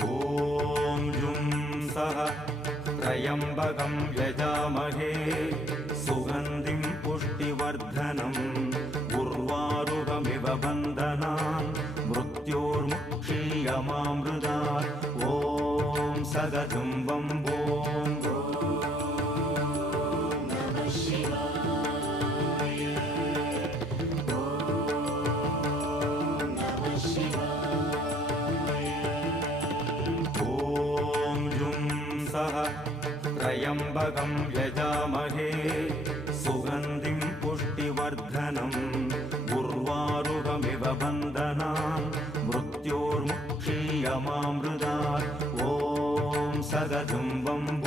ॐ जुं सः त्र्यम्बकं यजामहे सुगन्धिं पुष्टिवर्धनम् उर्वारुकमिव बन्धनान् मृत्योर्मुक्षीयमामृतात् ॐ सदजुं वम्बो त्र्यम्बकं यजामहे सुगन्धिं पुष्टिवर्धनम् उर्वारुकमिव बन्धनान् मृत्योर्मुक्षीयमामृतात् ॐ सदजुं वम्बो